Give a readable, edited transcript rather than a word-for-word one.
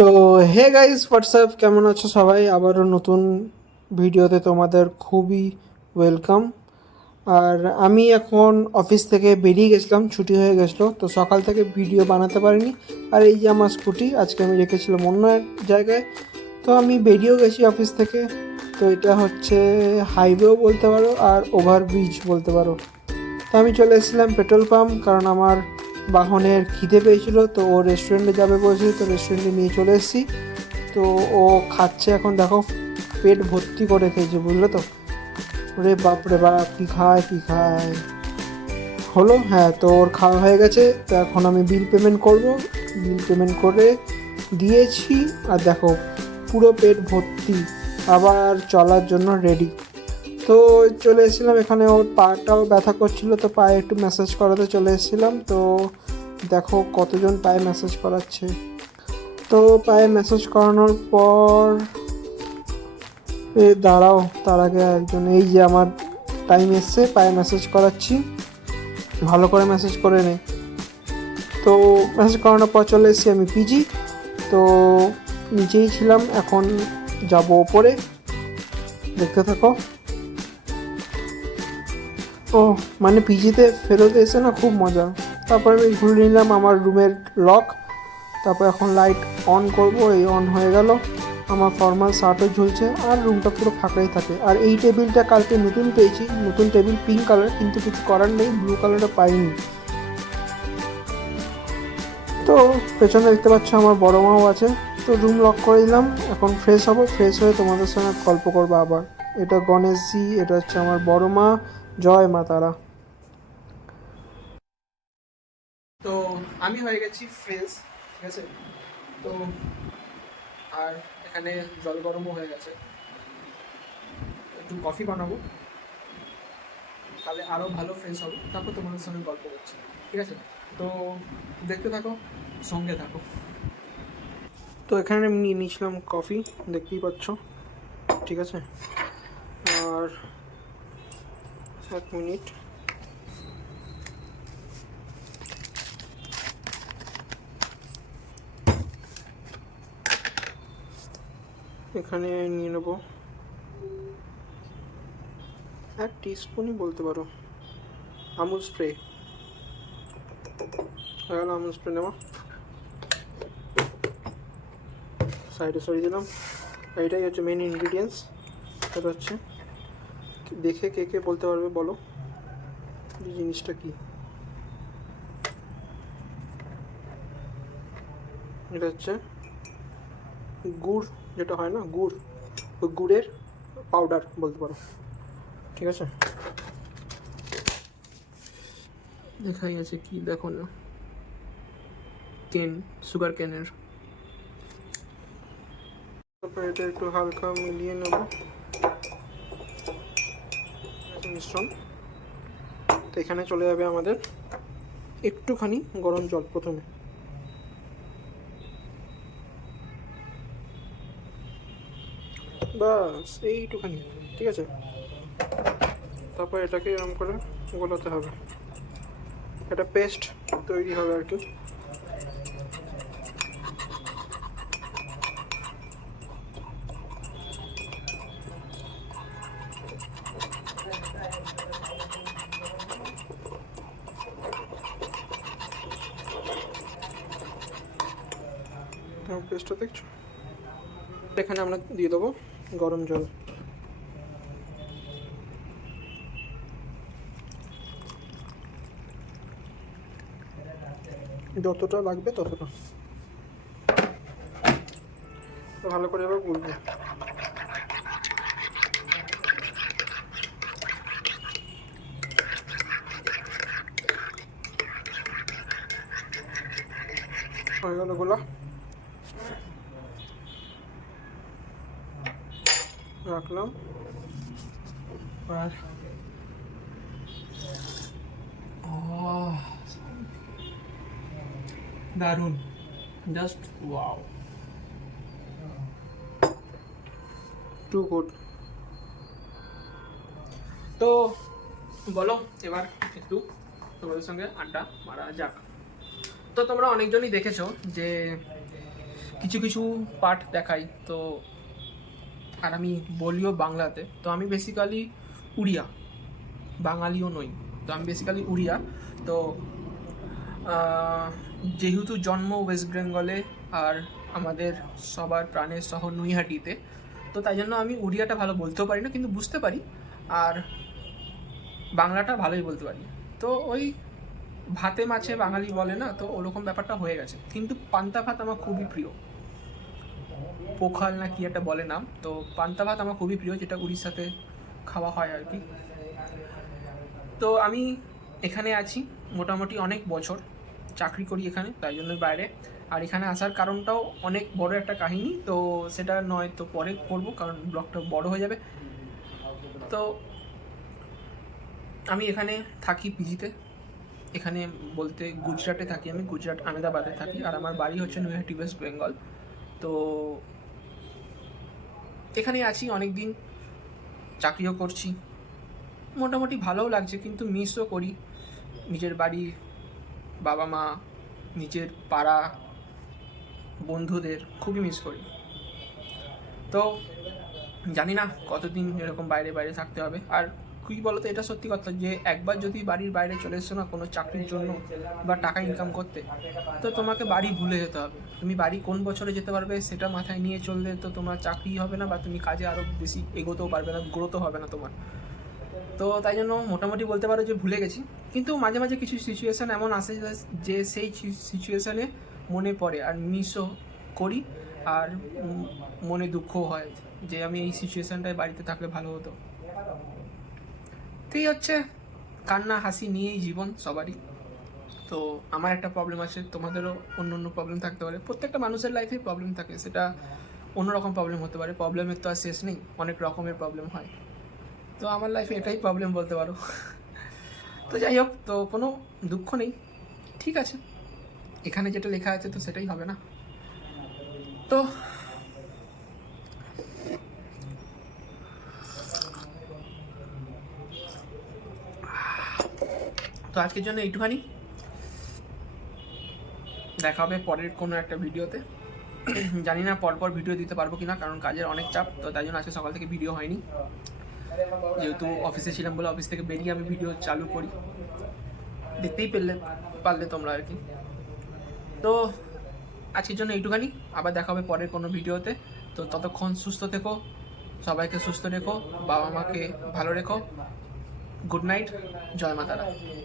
তো hey guys WhatsApp, কেমন আছো সবাই? আবারও নতুন ভিডিওতে তোমাদের খুবই ওয়েলকাম। আর আমি এখন অফিস থেকে বেরিয়ে গেছিলাম, ছুটি হয়ে গেছিলো, তো সকাল থেকে ভিডিও বানাতে পারিনি। আর এই যে আমার স্কুটি, আজকে আমি রেখেছিলাম অন্য এক জায়গায়। তো আমি বেরিয়েও গেছি অফিস থেকে। তো এটা হচ্ছে হাইওয়েও বলতে পারো আর ওভারব্রিজ বলতে পারো। তো আমি চলে এসেছিলাম পেট্রোল পাম্প, কারণ আমার বাহনের খিদে পেয়েছিল। তো ও রেস্টুরেন্টে যাবে বলেছিল, তো রেস্টুরেন্টে নিয়ে চলে এসেছি। তো ও খাচ্ছে এখন, দেখো পেট ভর্তি করে খেয়েছে, বুঝলে তো। ওরে বাপ রে বাপ, কী খায় কী খায়। হলো, হ্যাঁ, তো ওর খাওয়া হয়ে গেছে। তো এখন আমি বিল পেমেন্ট করব। বিল পেমেন্ট করে দিয়েছি। আর দেখো পুরো পেট ভর্তি, আবার চলার জন্য রেডি। তো চলে এসেছিলাম এখানে, ওর পাটাও ব্যথা করছিল, তো পায়ে একটু ম্যাসাজ করাতে চলে এসেছিলাম। তো দেখো কতজন পায়ে ম্যাসাজ করাচ্ছে। তো পায়ে ম্যাসাজ করানোর পর দাঁড়াও, তার আগে একজন, এই যে আমার টাইম এসছে, পায়ে ম্যাসাজ করাচ্ছি, ভালো করে ম্যাসাজ করে নে। তো ম্যাসাজ করানোর পর চলে এসেছি আমি পিজি। তো নিচেই ছিলাম, এখন যাব ওপরে, দেখতে থাকো। ও মানে পিজিতে ফেরত এসে না খুব মজা। তারপরে আমি ঘুরে নিলাম আমার রুমের লক। তারপর এখন লাইট অন করব, এই অন হয়ে গেল। আমার ফর্মাল শার্টও ঝুলছে, আর রুমটা পুরো ফাঁকাই থাকে। আর এই টেবিলটা কালকে নতুন পেয়েছি, নতুন টেবিল, পিঙ্ক কালার, কিন্তু কিছু করার নেই, ব্লু কালারটা পাইনি। তো পেছনে দেখতে পাচ্ছ আমার বড় মাও আছে। তো রুম লক করে দিলাম, এখন ফ্রেশ হব, ফ্রেশ হয়ে তোমাদের সঙ্গে গল্প করবো আবার। এটা গণেশজি, এটা হচ্ছে আমার বড় মা। জয় মা তারা। তো আমি হয়ে গেছি ফ্রেশ, ঠিক আছে। তো আর এখানে জল গরমও হয়ে গেছে, একটু কফি বানাবো, তাহলে আরও ভালো ফ্রেশ হবে, তারপর তোমাদের সঙ্গে গল্প করছি, ঠিক আছে। তো দেখতে থাকো, সঙ্গে থাকো। তো এখানে আমি নিয়ে নিয়েছিলাম কফি, দেখতেই পাচ্ছ, ঠিক আছে। আর 1 মিনিট, এখানে নিয়ে নেবো 1 টিস্পুনই বলতে পারো আমুল স্প্রে। হয়ে গেল আমুল স্প্রে নেওয়া, সাইডে সরিয়ে দিলাম। এটাই হচ্ছে মেন ইনগ্রিডিয়েন্টস। এটা হচ্ছে, দেখে কে কে বলতে পারবে বলো এই জিনিসটা কি। এটা হচ্ছে গুড়, যেটা হয় না গুড়, ওই গুড়ের পাউডার বলতে পারো, ঠিক আছে। দেখাই আছে কি, দেখো না, কেন, সুগার কেনের। তারপর এটা একটু হালকা মিলিয়ে নেব মিশ্রণ। তো এখানে চলে যাবে আমাদের একটুখানি গরম জল প্রথমে, বাস এইটুখানি, ঠিক আছে। তারপর এটাকে এরকম করে গোলাতে হবে, একটা পেস্ট তৈরি হবে আর কি। পেস্টটা দেখছো, এখানে আমরা দিয়ে দেবো গরম জল। যতটা লাগবে ততটা, ভালো করে এবার গুলবো। হয়ে গেল গোলা, রাখলাম। আর দারুণ, জাস্ট ওয়াও, টু গুড। তো বলো এবার একটু তোমাদের সঙ্গে আড্ডা মারা যাক। তো তোমরা অনেকজনই দেখেছো যে কিছু কিছু পার্ট দেখাই। তো আর আমি বলিও বাংলাতে। তো আমি বেসিক্যালি উড়িয়া, বাঙালিও নই। তো আমি বেসিক্যালি উড়িয়া। তো যেহেতু জন্ম ওয়েস্ট বেঙ্গলে আর আমাদের সবার প্রাণের শহর নৈহাটিতে, তো তাই জন্য আমি উড়িয়াটা ভালো বলতেও পারি না, কিন্তু বুঝতে পারি। আর বাংলাটা ভালোই বলতে পারি। তো ওই ভাতে মাছে বাঙালি বলে না, তো ওরকম ব্যাপারটা হয়ে গেছে। কিন্তু পান্তা ভাত আমার খুবই প্রিয়। পোখাল না কি একটা বলে নাম, তো পান্তা ভাত আমার খুবই প্রিয়, যেটা উড়িষ্যাতে খাওয়া হয় আর কি। তো আমি এখানে আছি মোটামুটি অনেক বছর, চাকরি করি এখানে, তাই জন্য বাইরে। আর এখানে আসার কারণটাও অনেক বড় একটা কাহিনী, তো সেটা নয় তো পরে করবো, কারণ ব্লগটা বড় হয়ে যাবে। তো আমি এখানে থাকি পিজিতে। এখানে বলতে গুজরাটে থাকি আমি, গুজরাট আহমেদাবাদে থাকি। আর আমার বাড়ি হচ্ছে নৈহাটি, ওয়েস্ট বেঙ্গল। তো এখানে আছি অনেক দিন, চাকরিও করছি, মোটামুটি ভালোও লাগছে, কিন্তু মিসও করি নিজের বাড়ি, বাবা মা, নিজের পাড়া, বন্ধুদের খুবই মিস করি। তো জানি না কতদিন এরকম বাইরে বাইরে থাকতে হবে। আর কী বলতো, এটা সত্যি কথা যে একবার যদি বাড়ির বাইরে চলে এসছো না কোনো চাকরির জন্য বা টাকা ইনকাম করতে, তো তোমাকে বাড়ি ভুলে যেতে হবে। তুমি বাড়ি কোন বছরে যেতে পারবে সেটা মাথায় নিয়ে চললে তো তোমার চাকরি হবে না, বা তুমি কাজে আরও বেশি এগোতেও পারবে না, গ্রোথও হবে না তোমার। তো তাই জন্য মোটামুটি বলতে পারো যে ভুলে গেছি। কিন্তু মাঝে মাঝে কিছু সিচুয়েশান এমন আসে যে সেই সিচুয়েশানে মনে পড়ে আর মিসও করি। আর মনে দুঃখও হয় যে আমি এই সিচুয়েশানটায় বাড়িতে থাকলে ভালো হতো। তো এই হচ্ছে, কান্না হাসি নিয়েই জীবন সবারই। তো আমার একটা প্রবলেম আছে, তোমাদেরও অন্য অন্য প্রবলেম থাকতে পারে। প্রত্যেকটা মানুষের লাইফে প্রবলেম থাকে, সেটা অন্যরকম প্রবলেম হতে পারে। প্রবলেমের তো আর শেষ নেই, অনেক রকমের প্রবলেম হয়। তো আমার লাইফে এটাই প্রবলেম বলতে পারো। তো যাই হোক, তো কোনো দুঃখ নেই, ঠিক আছে। এখানে যেটা লেখা আছে তো সেটাই হবে না। তো তো আজকের জন্য এইটুখানি, দেখা হবে পরের কোনো একটা ভিডিওতে। জানি না পরপর ভিডিও দিতে পারবো কিনা, কারণ কাজের অনেক চাপ। তো তাই জন্য আজকে সকাল থেকে ভিডিও হয়নি, যেহেতু অফিসে ছিলাম বলে অফিস থেকে বেরিয়ে আমি ভিডিও চালু করি। দেখতেই পারলে তোমরা আর কি। তো আজকের জন্য এইটুখানি, আবার দেখা হবে পরের কোনো ভিডিওতে। তো ততক্ষণ সুস্থ থেকো, সবাইকে সুস্থ রেখো, বাবা মাকে ভালো রেখো। গুড নাইট, জয় মা তারা।